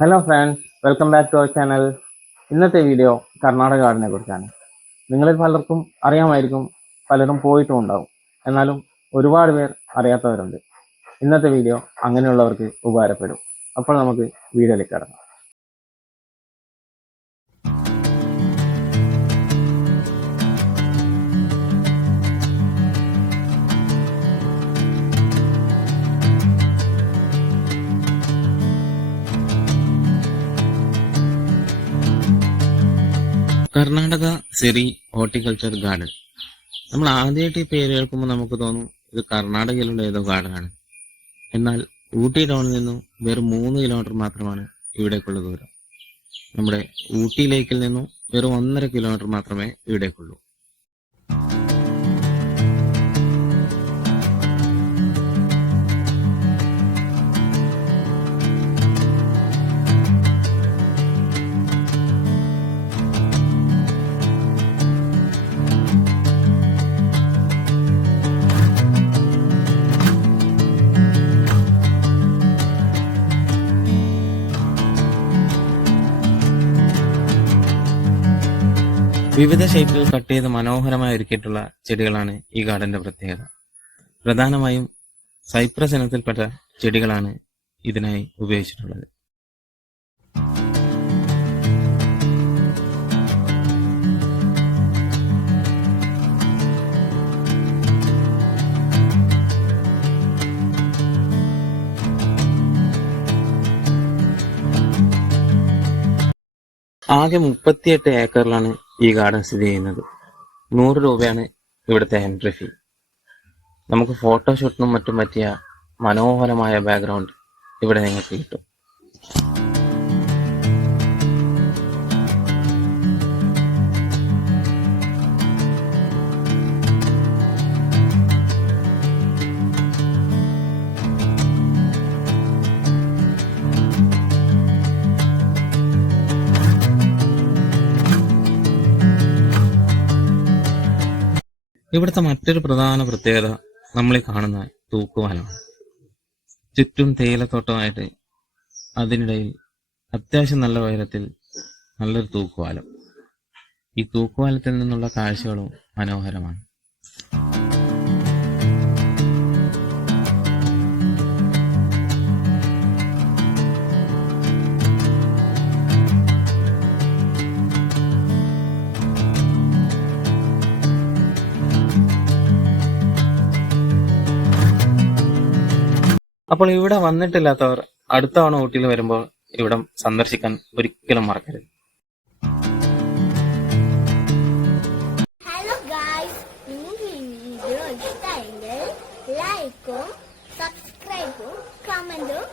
Hello friends, welcome back to our channel. ഇന്നത്തെ video Karnataka ഗാർഡനെ കുറിച്ചാണ്. നിങ്ങളിൽ പലർക്കും അറിയാമായിരിക്കും, പലരും പോയിട്ടും ഉണ്ടാവും. എന്നാലും ഒരുപാട് പേർ അറിയാത്തവരുണ്ട്. ഇന്നത്തെ വീഡിയോ അങ്ങനെയുള്ളവർക്ക് ഉപകാരപ്പെടും. അപ്പോൾ നമുക്ക് വീഡിയോയിലേക്ക് കടക്കാം. കർണാടക സെറി ഹോർട്ടിക്കൾച്ചർ ഗാർഡൻ. നമ്മൾ ആദ്യമായിട്ട് ഈ പേര് കേൾക്കുമ്പോൾ നമുക്ക് തോന്നും ഇത് കർണാടകയിലുള്ള ഏതോ ഗാർഡനാണ്. എന്നാൽ ഊട്ടി ടൗണിൽ നിന്നും വെറും 3 കിലോമീറ്റർ മാത്രമാണ് ഇവിടേക്കുള്ള ദൂരം. നമ്മുടെ ഊട്ടി ലേക്കിൽ നിന്നും വെറും 1.5 കിലോമീറ്റർ മാത്രമേ ഇവിടേക്കുള്ളൂ. വിവിധ ഷേപ്പിൽ കട്ട് ചെയ്ത് മനോഹരമായി ഒരുക്കിയിട്ടുള്ള ചെടികളാണ് ഈ ഗാർഡന്റെ പ്രത്യേകത. പ്രധാനമായും സൈപ്രസ് ഇനത്തിൽപ്പെട്ട ചെടികളാണ് ഇതിനായി ഉപയോഗിച്ചിട്ടുള്ളത്. ആകെ 38 ഏക്കറിലാണ് ഈ ഗാർഡൻ സ്ഥിതി ചെയ്യുന്നത്. 100 രൂപയാണ് ഇവിടുത്തെ എൻട്രി ഫീ. നമുക്ക് ഫോട്ടോഷൂട്ടിനും മറ്റും പറ്റിയ മനോഹരമായ ബാക്ക്ഗ്രൗണ്ട് ഇവിടെ നിങ്ങൾക്ക് കിട്ടും. ഇവിടുത്തെ മറ്റൊരു പ്രധാന പ്രത്യേകത നമ്മൾ ഈ കാണുന്ന തൂക്കുപാലമാണ്. ചുറ്റും തേയിലത്തോട്ടമായിട്ട് അതിനിടയിൽ അത്യാവശ്യം നല്ല ഉയരത്തിൽ നല്ലൊരു തൂക്കുപാലം. ഈ തൂക്കുപാലത്തിൽ നിന്നുള്ള കാഴ്ചകളും മനോഹരമാണ്. അപ്പോൾ ഇവിടെ വന്നിട്ടില്ലാത്തവർ അടുത്ത തവണ ഊട്ടിയിൽ വരുമ്പോൾ ഇവിടം സന്ദർശിക്കാൻ ഒരിക്കലും മറക്കരുത്. ഹലോ ഗായ്സ്, നിങ്ങൾക്ക് ഈ വീഡിയോ ഇഷ്ടമെങ്കിൽ ലൈക്കും സബ്സ്ക്രൈബും കമന്റും